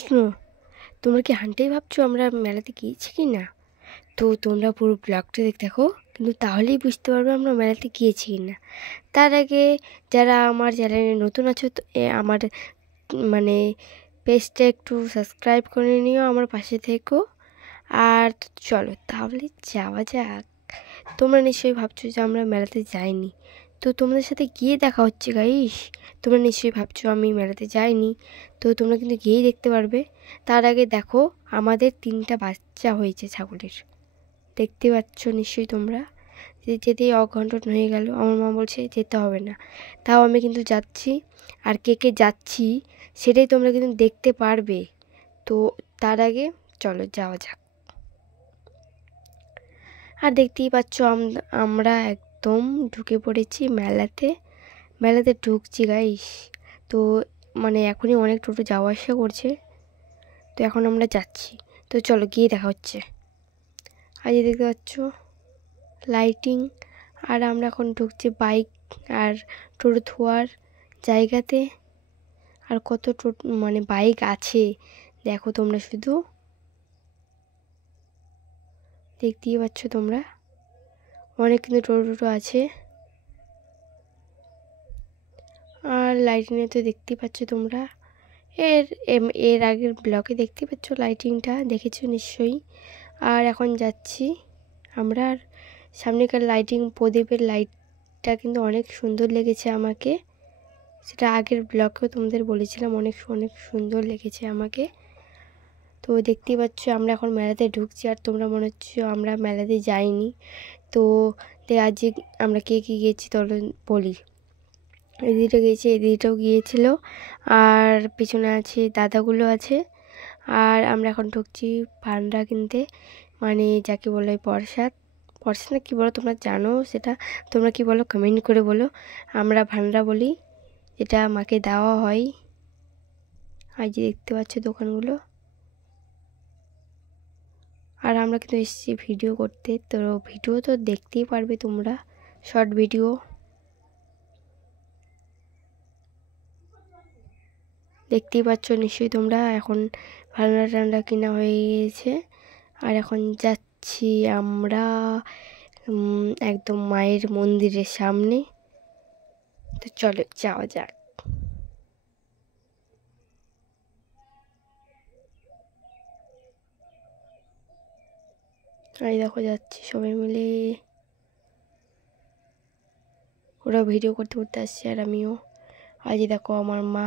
শোনো, তোমরা কি হানটাই ভাবছো আমরা মেলাতে গিয়েছি কি না? তো তোমরা পুরো ব্লগটা দেখো, কিন্তু তাহলেই বুঝতে পারবে আমরা মেলাতে গিয়েছি কি না। তার আগে যারা আমার চ্যানেলে নতুন আছো, তো আমার মানে পেজটা একটু সাবস্ক্রাইব করে নিও, আমার পাশে থেকো। আর চলো তাহলে যাওয়া যাক। তোমরা নিশ্চয়ই ভাবছো যে আমরা মেলাতে যাইনি, তো তোমাদের সাথে গিয়ে দেখা হচ্ছে গাইস। তোমরা নিশ্চয়ই ভাবছো আমি মেলাতে যাইনি, তো তোমরা কিন্তু গিয়েই দেখতে পারবে। তার আগে দেখো, আমাদের 3টা বাচ্চা হয়েছে ছাগলের, দেখতে পাচ্ছ নিশ্চয়ই তোমরা। যেতেই অঘন্টন হয়ে গেল, আমার মা বলছে যেতে হবে না, তাও আমি কিন্তু যাচ্ছি। আর কে কে যাচ্ছি সেটাই তোমরা কিন্তু দেখতে পারবে। তো তার আগে চলো যাওয়া যাক। আর দেখতেই পাচ্ছ আমরা একদম ঢুকে পড়েছি মেলাতে। মেলাতে ঢুকছি গাইস। তো এখনই অনেক টোটো যাওয়া আসা করছে, তো এখন আমরা যাচ্ছি। তো চলো গিয়ে দেখা হচ্ছে। আর এই দেখতে পাচ্ছ লাইটিং। আর আমরা এখন ঢুকছি বাইক আর টোটো থোয়ার জায়গাতে। আর কত বাইক আছে দেখো তোমরা, শুধু দেখতেই পাচ্ছ তোমরা, অনেক কিন্তু টোটো আছে। আর লাইটিংয়ে তো দেখতেই পাচ্ছ তোমরা, এর আগের ব্লকে দেখতে পাচ্ছ লাইটিংটা, দেখেছো নিশ্চয়ই। আর এখন যাচ্ছি আমরা। আর সামনেকার লাইটিং, প্রদীপের লাইটটা কিন্তু অনেক সুন্দর লেগেছে আমাকে। সেটা আগের ব্লকেও তোমাদের বলেছিলাম, অনেক অনেক সুন্দর লেগেছে আমাকে। তো দেখতেই পাচ্ছ আমরা এখন মেলাতে ঢুকছি। আর তোমরা মনে হচ্ছে আমরা মেলাতে যাইনি। তো আজ আমরা কে কী গিয়েছি তখন বলি। এদিকটা গিয়েছে, এদিকটাও গিয়েছিল। আর পিছনে আছে দাদাগুলো আছে। আর আমরা এখন ঢুকছি ভান্ডা কিনতে, যাকে বলে প্রসাদ। প্রসাদ না কী বলো তোমরা জানো, সেটা তোমরা কি বলো কমেন্ট করে বলো। আমরা ভান্ডা বলি, এটা মাকে দেওয়া হয়। আর যে দেখতে পাচ্ছ দোকানগুলো। আর আমরা কিন্তু এসেছি ভিডিও করতে, তো ভিডিও তো দেখতেই পারবে তোমরা, শর্ট ভিডিও। দেখতেই পাচ্ছ নিশ্চয়ই তোমরা, এখন ভান্ডা টান্ডা কিনা হয়ে গিয়েছে। আর এখন যাচ্ছি আমরা একদম মায়ের মন্দিরের সামনে। তো চলো যাওয়া যাক। এই দেখো যাচ্ছি সবাই মিলে, ওরা ভিডিও করতে করতে আসছে আর আমিও। আজ দেখো আমার মা,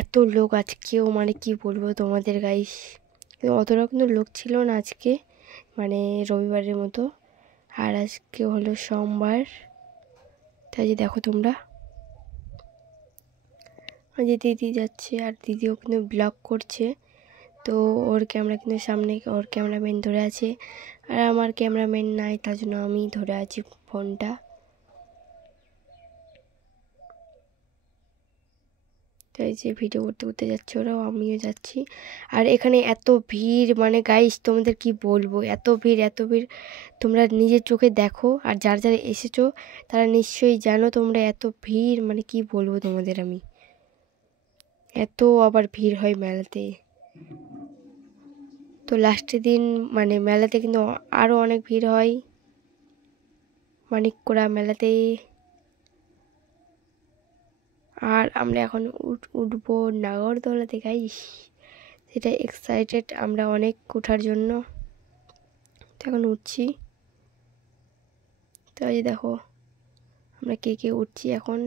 এত লোক আজকেও, কি বলবো তোমাদের গাইস। অতটা কিন্তু লোক ছিল না আজকে, রবিবারের মতো। আর আজকে হলো সোমবার। তাই যে দেখো তোমরা, যে দিদি যাচ্ছে, আর দিদিও কিন্তু ব্লগ করছে। তো ওর ক্যামেরা কিন্তু সামনে, ওর ক্যামেরাম্যান ধরে আছে। আর আমার ক্যামেরাম্যান নাই, তার জন্য আমি ধরে আছি ফোনটা। তাই যে ভিডিও করতে করতে যাচ্ছে ওরাও, আমিও যাচ্ছি। আর এখানে এত ভিড়, গাইস তোমাদের কি বলবো, এত ভিড় এত ভিড়, তোমরা নিজের চোখে দেখো। আর যারা যারা এসেছো তারা নিশ্চয়ই জানো তোমরা, এত ভিড় কি বলবো তোমাদের আমি। এত আবার ভিড় হয় মেলাতে। তো লাস্টের দিন মেলাতে কিন্তু আরও অনেক ভিড় হয় মানিককোড়া মেলাতে। আর আমরা এখন উঠবো নাগরদোলাতে গাইস, সেটা এক্সাইটেড আমরা অনেক ওঠার জন্য। তো এখন উঠছি। তো এই দেখো আমরা কে কে উঠছি এখন।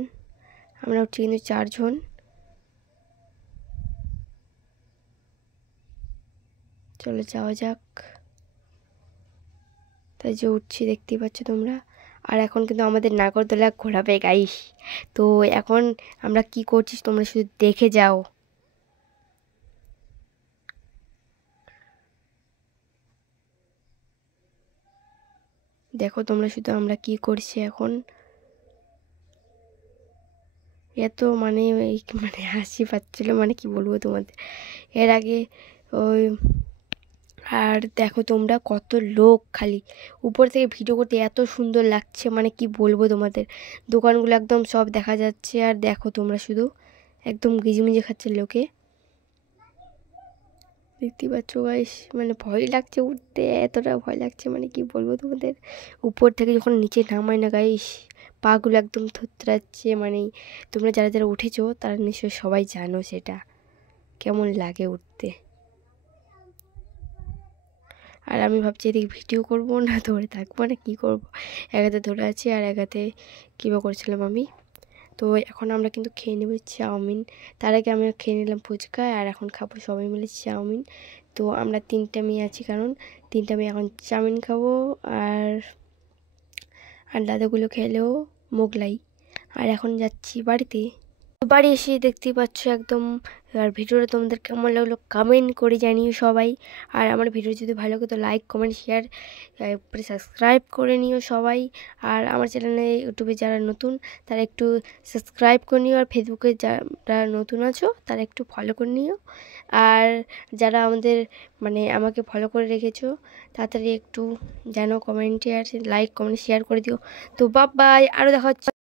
আমরা উঠছি কিন্তু 4 জন। চলো যাওয়া যাক। তাই যে উঠছি, দেখতেই পাচ্ছ তোমরা। আর এখন কিন্তু আমাদের নাগরদোলা ঘোরাবে গাইস। তো এখন আমরা কি করছিস তোমরা শুধু দেখে যাও। দেখো তোমরা শুধু আমরা কি করছি এখন। এত হাসি পাচ্ছিল, কি বলবো তোমাদের। এর আগে ওই, আর দেখো তোমরা কত লোক, খালি উপর থেকে ভিডিও করতে এত সুন্দর লাগছে, কি বলবো তোমাদের। দোকানগুলো একদম সব দেখা যাচ্ছে। আর দেখো তোমরা শুধু, একদম গিজমিজে খাচ্ছে লোকে, দেখতে পাচ্ছ গাইস। মানে ভয় লাগছে উঠতে, এতটা ভয় লাগছে মানে কি বলবো তোমাদের। উপর থেকে যখন নিচে নামায় না গাইস, পাগুলো একদম থুতরাচ্ছে। মানে তোমরা যারা যারা উঠেছো তারা নিশ্চয়ই সবাই জানো সেটা কেমন লাগে উঠতে। আর আমি ভাবছি এদিকে ভিডিও করব না ধরে থাকবো না কি করব, এক হাতে ধরে আছি আর এক হাতে কীবা করছিলাম আমি। তো এখন আমরা কিন্তু খেয়ে নেব চাউমিন। তার আগে আমি খেয়ে নিলাম ফুচকা, আর এখন খাবো সবাই মিলে চাউমিন। তো আমরা 3টা মেয়ে আছি, কারণ 3টা মেয়ে এখন চাউমিন খাবো। আর আর দাদাগুলো খেলেও মোগলাই। আর এখন যাচ্ছি বাড়িতে। বাড়ি এসে দেখতেই পাচ্ছ একদম। আর ভিডিওটা তোমাদের কেমন লাগলো কমেন্ট করে জানিও সবাই। আর আমার ভিডিও যদি ভালো লাগে তো লাইক কমেন্ট শেয়ার করে সাবস্ক্রাইব করে নিও সবাই। আর আমার চ্যানেলে ইউটিউবে যারা নতুন তারা একটু সাবস্ক্রাইব করে নিও, আর ফেসবুকে যারা নতুন আছো তারা একটু ফলো করে নিও। আর যারা আমাদের মানে আমাকে ফলো করে রেখেছো তাড়াতাড়ি একটু জানো কমেন্টে, আর লাইক কমেন্ট শেয়ার করে দিও। তো বাই, আরও দেখা হচ্ছে।